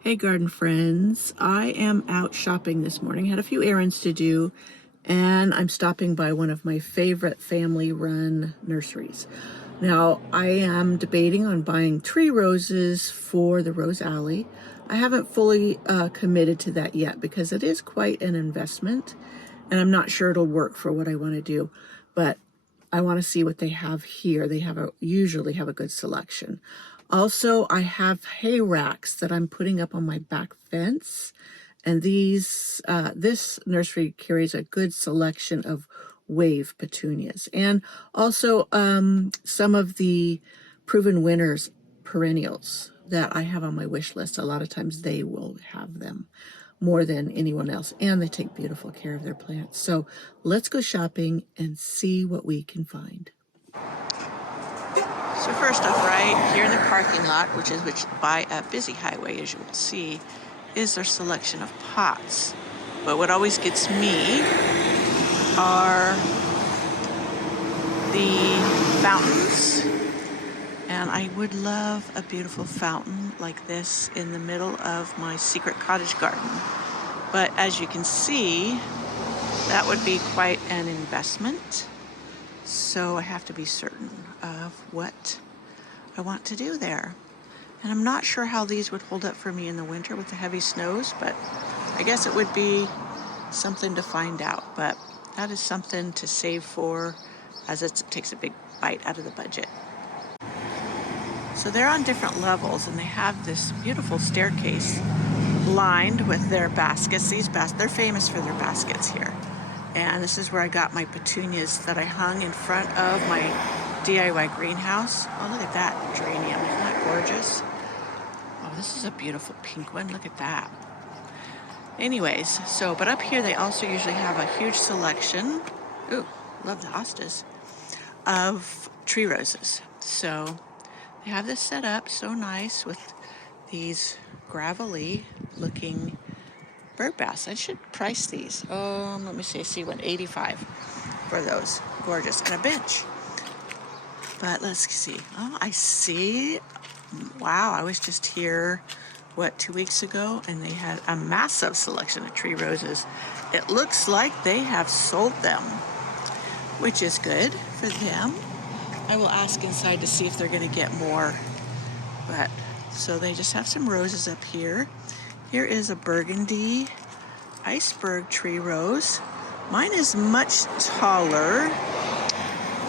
Hey garden friends, I am out shopping this morning, had a few errands to do, and I'm stopping by one of my favorite family-run nurseries. Now, I am debating on buying tree roses for the rose alley. I haven't fully committed to that yet because it is quite an investment, and I'm not sure it'll work for what I want to do, but I want to see what they have here. They usually have a good selection. Also, I have hay racks that I'm putting up on my back fence, and this nursery carries a good selection of wave petunias, and also some of the proven winners perennials that I have on my wish list. A lot of times they will have them more than anyone else, and they take beautiful care of their plants. So let's go shopping and see what we can find. So first off, right here in the parking lot, which by a busy highway, as you will see, is their selection of pots. But what always gets me are the fountains. And I would love a beautiful fountain like this in the middle of my secret cottage garden. But as you can see, that would be quite an investment. So I have to be certain of what I want to do there. And I'm not sure how these would hold up for me in the winter with the heavy snows, but I guess it would be something to find out. But that is something to save for, as it takes a big bite out of the budget. So they're on different levels, and they have this beautiful staircase lined with their baskets. They're famous for their baskets here. And this is where I got my petunias that I hung in front of my DIY greenhouse. Oh, look at that geranium. Isn't that gorgeous? Oh, this is a beautiful pink one. Look at that. Anyways, but up here they also usually have a huge selection. Ooh, love the hostas. Of tree roses. So they have this set up so nice with these gravelly looking bird baths. I should price these. Let me see. I see one, $85 for those. Gorgeous. And a bench. But let's see. Oh, I see. Wow, I was just here, 2 weeks ago, and they had a massive selection of tree roses. It looks like they have sold them, which is good for them. I will ask inside to see if they're going to get more. But so they just have some roses up here. Here is a burgundy iceberg tree rose. Mine is much taller,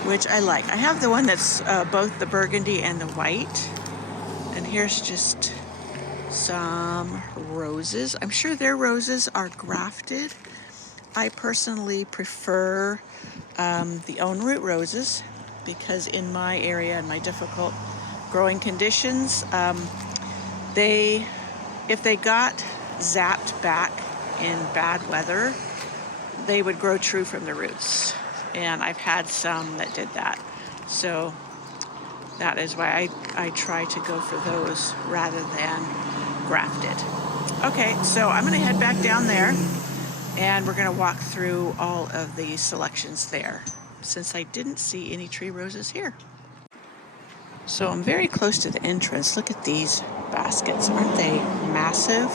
which I like. I have the one that's both the burgundy and the white. And here's just some roses. I'm sure their roses are grafted. I personally prefer the own root roses because in my area and my difficult growing conditions, if they got zapped back in bad weather, they would grow true from the roots. And I've had some that did that. So that is why I try to go for those rather than grafted. Okay, so I'm gonna head back down there and we're gonna walk through all of the selections there, since I didn't see any tree roses here. So I'm very close to the entrance. Look at these baskets. Aren't they massive?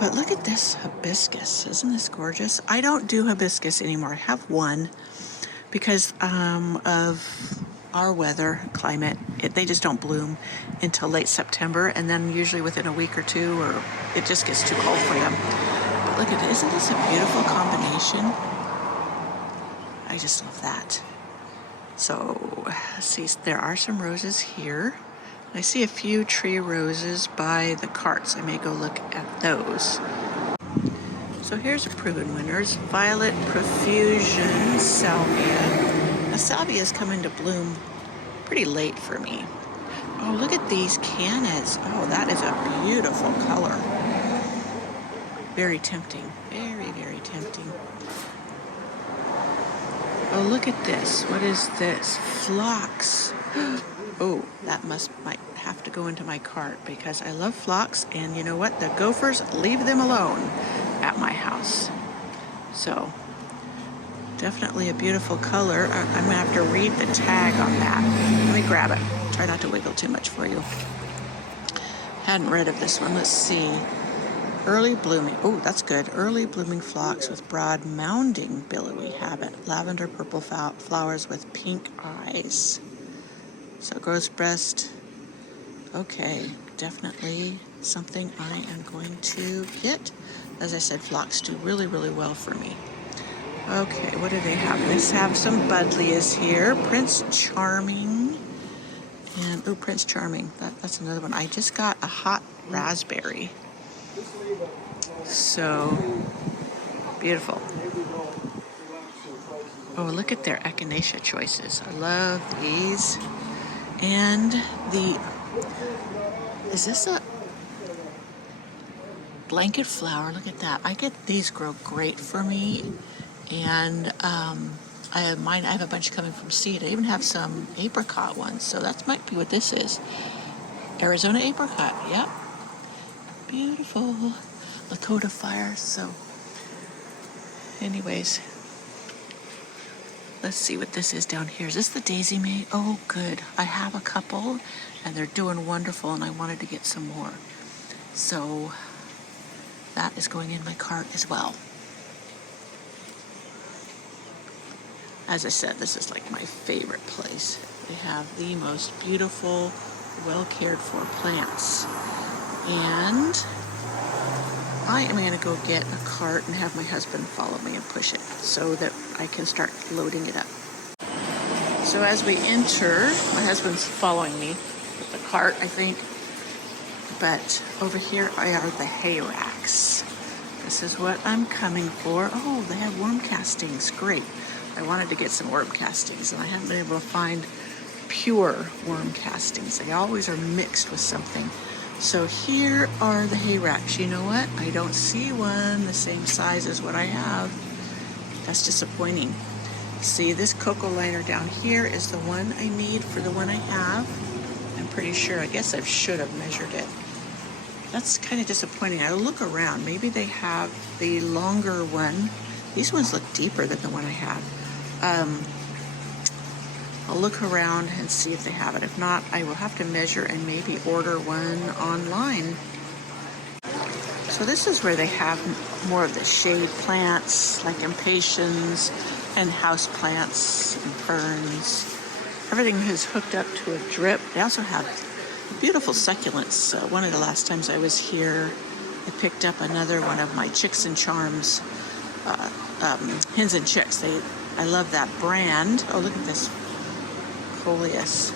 But look at this hibiscus. Isn't this gorgeous? I don't do hibiscus anymore. I have one because of our weather, climate. They just don't bloom until late September, and then usually within a week or two, or it just gets too cold for them. But look at it. Isn't this a beautiful combination? I just love that. So, see, there are some roses here. I see a few tree roses by the carts. I may go look at those. So here's a proven winners. Violet Profusion Salvia. Now, salvia is coming to bloom pretty late for me. Oh, look at these cannas. Oh, that is a beautiful color. Very tempting. Very, very tempting. Oh, look at this. What is this? Phlox. Oh, that might have to go into my cart because I love phlox, and you know what? The gophers, leave them alone at my house. So, definitely a beautiful color. I'm gonna have to read the tag on that. Let me grab it. Try not to wiggle too much for you. Hadn't read of this one. Let's see. Early blooming. Oh, that's good. Early blooming phlox with broad mounding billowy habit. Lavender purple flowers with pink eyes. So grows breast. Okay, definitely something I am going to get. As I said, phlox do really, really well for me. Okay, what do they have? They have some budlias here. Prince Charming. And, oh, Prince Charming. That's another one. I just got a hot raspberry. So beautiful. Oh, look at their echinacea choices. I love these. And is this a blanket flower? Look at that. These grow great for me. And I have a bunch coming from seed. I even have some apricot ones. So that might be what this is. Arizona apricot. Yep. Beautiful. Lakota fire. So anyways, let's see what this is down here. Is this the daisy May? Oh, good. I have a couple, and they're doing wonderful, and I wanted to get some more. So that is going in my cart as well. As I said, this is like my favorite place. They have the most beautiful, well cared for plants. And I am going to go get a cart and have my husband follow me and push it so that I can start loading it up. So as we enter, my husband's following me with the cart, I think. But over here are the hay racks. This is what I'm coming for. Oh, they have worm castings. Great. I wanted to get some worm castings, and I haven't been able to find pure worm castings. They always are mixed with something. So here are the hay racks. You know what? I don't see one the same size as what I have. That's disappointing. See, this cocoa liner down here is the one I need for the one I have. I'm pretty sure. I guess I should have measured it. That's kind of disappointing. I'll look around. Maybe they have the longer one. These ones look deeper than the one I have. I'll look around and see if they have it. If not, I will have to measure and maybe order one online. So this is where they have more of the shade plants, like impatiens and house plants and ferns. Everything is hooked up to a drip. They also have beautiful succulents. One of the last times I was here, I picked up another one of my Chicks and Charms, Hens and Chicks. I love that brand. Oh, look at this coleus.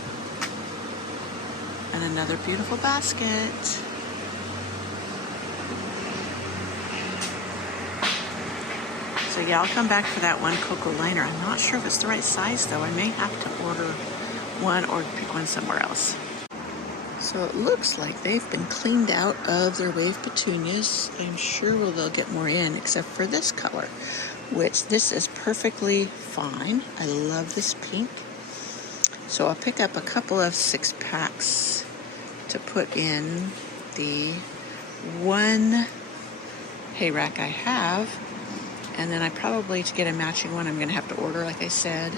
And another beautiful basket. So yeah, I'll come back for that one cocoa liner. I'm not sure if it's the right size though. I may have to order one or pick one somewhere else. So it looks like they've been cleaned out of their wave petunias. I'm sure they'll get more in, except for this color, which this is perfectly fine. I love this pink. So I'll pick up a couple of 6-packs to put in the one hay rack I have. And then I probably, to get a matching one, I'm going to have to order, like I said,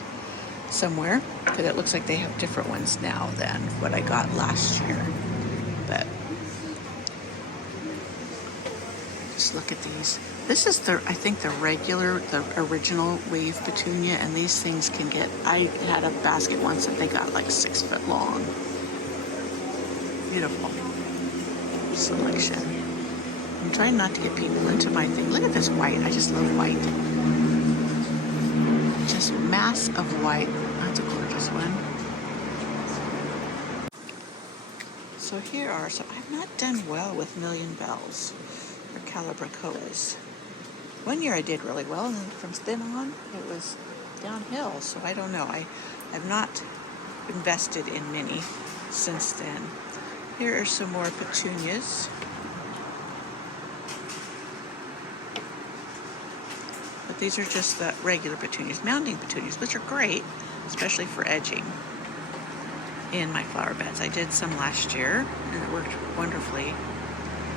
somewhere, because it looks like they have different ones now than what I got last year. But just look at these. This is I think the original wave petunia, and these things can get, I had a basket once that they got like 6 foot long. Beautiful selection. I'm trying not to get people into my thing. Look at this white. I just love white. Just mass of white. That's a gorgeous one. So here are some. I've not done well with million bells or calabricoas. One year I did really well, and then from then on it was downhill. So I don't know. I've not invested in many since then. Here are some more petunias. But these are just the regular petunias, mounding petunias, which are great, especially for edging in my flower beds. I did some last year, and it worked wonderfully.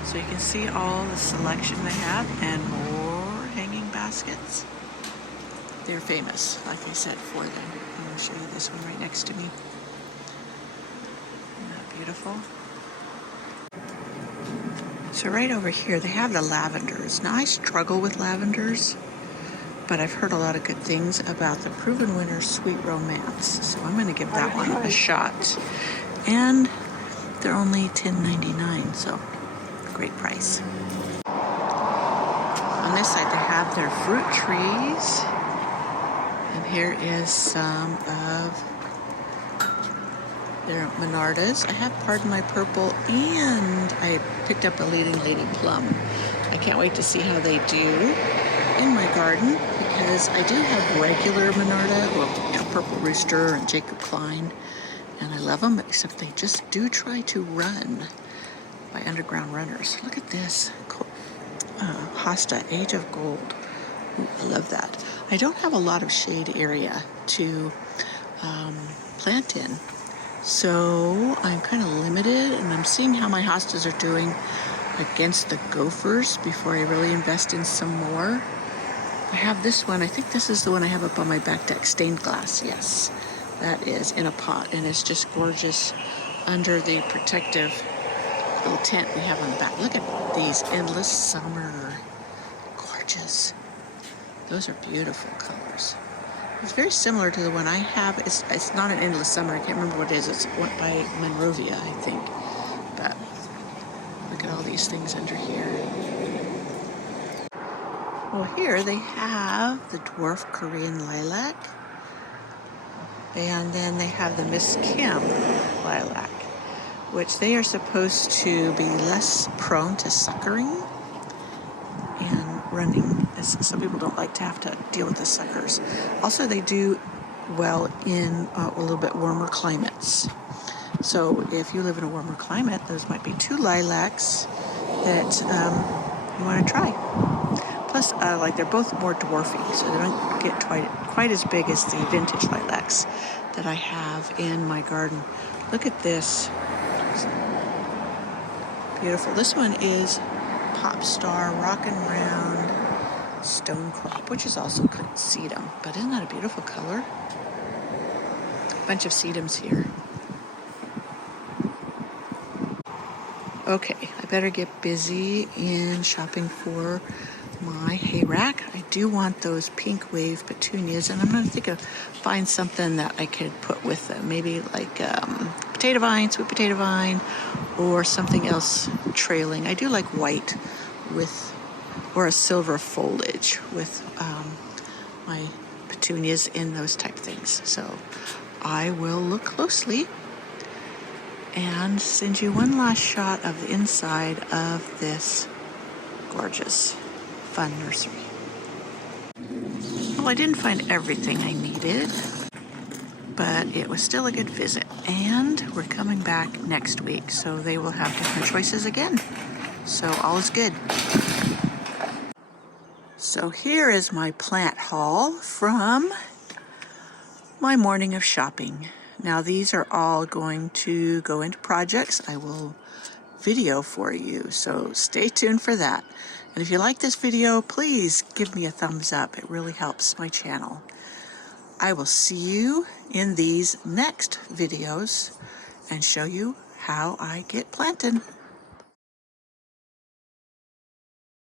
So you can see all the selection they have, and more hanging baskets. They're famous, like I said, for them. I'm going to show you this one right next to me. Isn't that beautiful? So right over here, they have the lavenders. Now I struggle with lavenders, but I've heard a lot of good things about the Proven Winner Sweet Romance. So I'm going to give that one a shot. And they're only $10.99, so great price. On this side, they have their fruit trees. And here is some of their Monardas. I have Pardon My Purple, and I picked up a Leading Lady Plum. I can't wait to see how they do in my garden, because I do have regular Monarda, well, you know, Purple Rooster and Jacob Klein, and I love them, except they just do try to run by underground runners. Look at this. Hosta, Age of Gold. Ooh, I love that. I don't have a lot of shade area to plant in, so I'm kind of limited, and I'm seeing how my hostas are doing against the gophers before I really invest in some more. I have this one. I think this is the one I have up on my back deck. Stained glass, yes. That is in a pot, and it's just gorgeous under the protective little tent we have on the back. Look at these Endless Summer. Gorgeous. Those are beautiful colors. It's very similar to the one I have. It's not an Endless Summer. I can't remember what it is. It's one by Monrovia, I think. But look at all these things under here. Well, here they have the dwarf Korean lilac, and then they have the Miss Kim lilac, which they are supposed to be less prone to suckering and running, as some people don't like to have to deal with the suckers. Also, they do well in a little bit warmer climates. So if you live in a warmer climate, those might be two lilacs that you want to try. Plus, like, they're both more dwarfy, so they don't get quite as big as the vintage lilacs that I have in my garden. Look at this. Beautiful. This one is Pop Star Rockin' Round Stone Crop, which is also sedum. But isn't that a beautiful color? A bunch of sedums here. Okay, I better get busy in shopping for my hay rack. I do want those pink wave petunias, and I'm going to find something that I could put with them. Maybe like potato vine, sweet potato vine, or something else trailing. I do like white with, or a silver foliage with my petunias in those type things. So I will look closely and send you one last shot of the inside of this gorgeous, fun nursery. Well, I didn't find everything I needed, but it was still a good visit. And we're coming back next week, so they will have different choices again. So all is good. So here is my plant haul from my morning of shopping. Now these are all going to go into projects I will video for you, so stay tuned for that. And if you like this video, please give me a thumbs up. It really helps my channel. I will see you in these next videos and show you how I get planted.